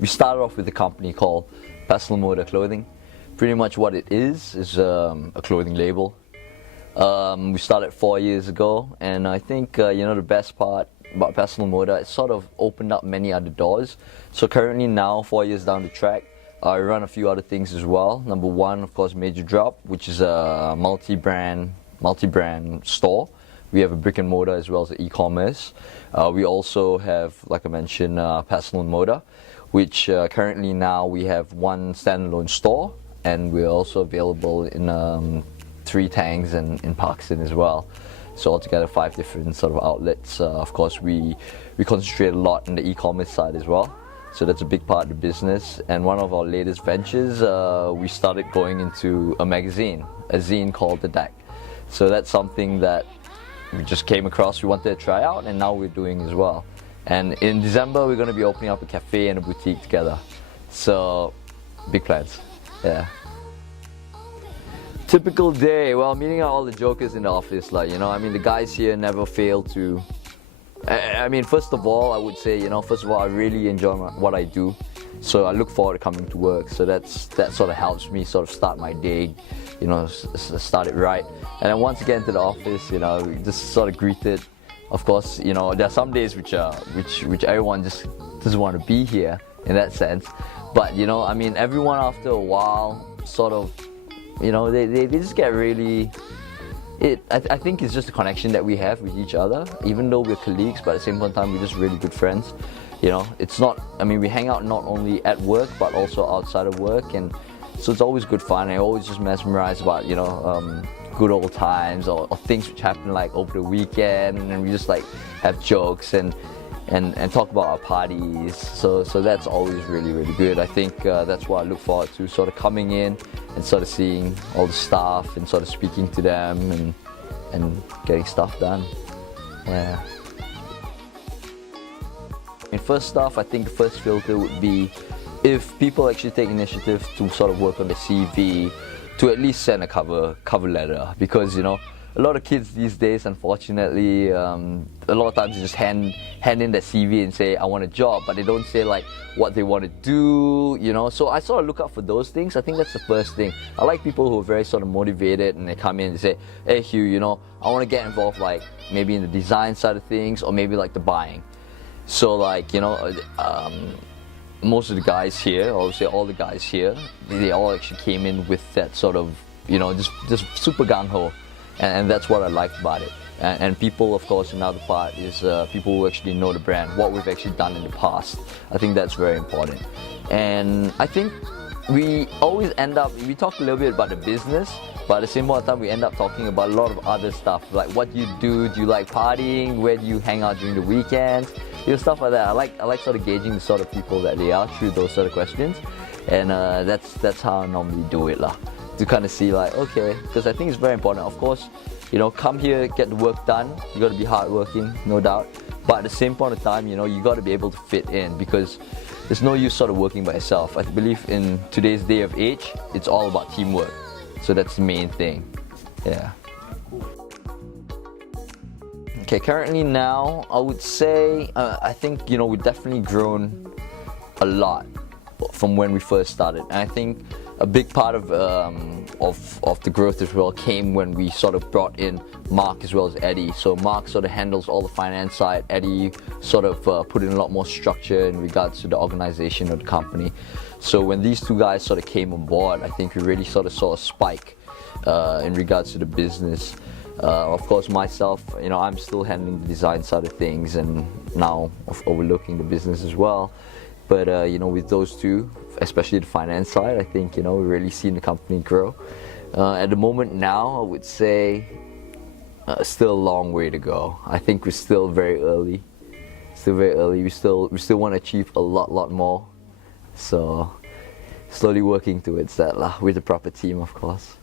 we started off with a company called Pestle and Mortar Clothing. Pretty much what it is a clothing label. We started 4 years ago, and I think the best part about Pestle and Mortar, it sort of opened up many other doors. So currently now, 4 years down the track, I run a few other things as well. Number one, of course, Major Drop, which is a multi-brand store. We have a brick and mortar as well as e-commerce. We also have, like I mentioned, Pestle and Mortar, which currently now we have one standalone store, and we're also available in 3 tanks and in Parkson as well. So altogether 5 different sort of outlets. Of course, we concentrate a lot on the e-commerce side as well. So that's a big part of the business. And one of our latest ventures, we started going into a magazine, a zine called The Deck. So that's something that we just came across, we wanted to try out, and now we're doing as well. And in December, we're going to be opening up a cafe and a boutique together. So, big plans, yeah. Typical day, well, meeting all the jokers in the office, like, I mean, the guys here never fail to, I mean, first of all, I would say, first of all, I really enjoy what I do. So I look forward to coming to work. So that sort of helps me sort of start my day, start it right. And then once I get into the office, just sort of greeted. Of course, there are some days which everyone just doesn't want to be here in that sense. But I mean, everyone after a while sort of, they just get really. I think it's just a connection that we have with each other, even though we're colleagues, but at the same time, we're just really good friends. It's not, I mean, we hang out not only at work, but also outside of work, and so it's always good fun. I always just mesmerized about, good old times or things which happen like over the weekend, and we just like have jokes and talk about our parties. So that's always really, really good. I think that's what I look forward to, sort of coming in and sort of seeing all the staff and sort of speaking to them and getting stuff done. Yeah. I mean, first off, I think the first filter would be if people actually take initiative to sort of work on the CV, to at least send a cover letter, because a lot of kids these days, unfortunately, a lot of times they just hand in their CV and say, I want a job, but they don't say like what they want to do, So I sort of look out for those things. I think that's the first thing. I like people who are very sort of motivated, and they come in and say, hey Hugh, I want to get involved like maybe in the design side of things, or maybe like the buying. So like, most of the guys here, or say all the guys here, they all actually came in with that sort of, just super gung-ho. And that's what I liked about it. And people, of course, another part is people who actually know the brand, what we've actually done in the past. I think that's very important. And I think we always end up, we talk a little bit about the business, but at the same time we end up talking about a lot of other stuff, like what you do you like partying, where do you hang out during the weekends, stuff like that. I like sort of gauging the sort of people that they are through those sort of questions. And that's how I normally do it lah. To kind of see like, okay, because I think it's very important. Of course, come here, get the work done. You got to be hardworking, no doubt. But at the same point of time, you got to be able to fit in, because there's no use sort of working by yourself. I believe in today's day of age, it's all about teamwork. So that's the main thing. Yeah. Okay, currently now, I would say, I think, we've definitely grown a lot from when we first started. And I think a big part of the growth as well came when we sort of brought in Mark as well as Eddie. So Mark sort of handles all the finance side. Eddie sort of put in a lot more structure in regards to the organization of the company. So when these two guys sort of came on board, I think we really sort of saw a spike in regards to the business. Of course, myself, I'm still handling the design side of things, and now overlooking the business as well. But with those two, especially the finance side, I think we're really seeing the company grow. At the moment now, I would say still a long way to go. I think we're still very early. Still very early. We still want to achieve a lot more. So slowly working towards that lah, with the proper team, of course.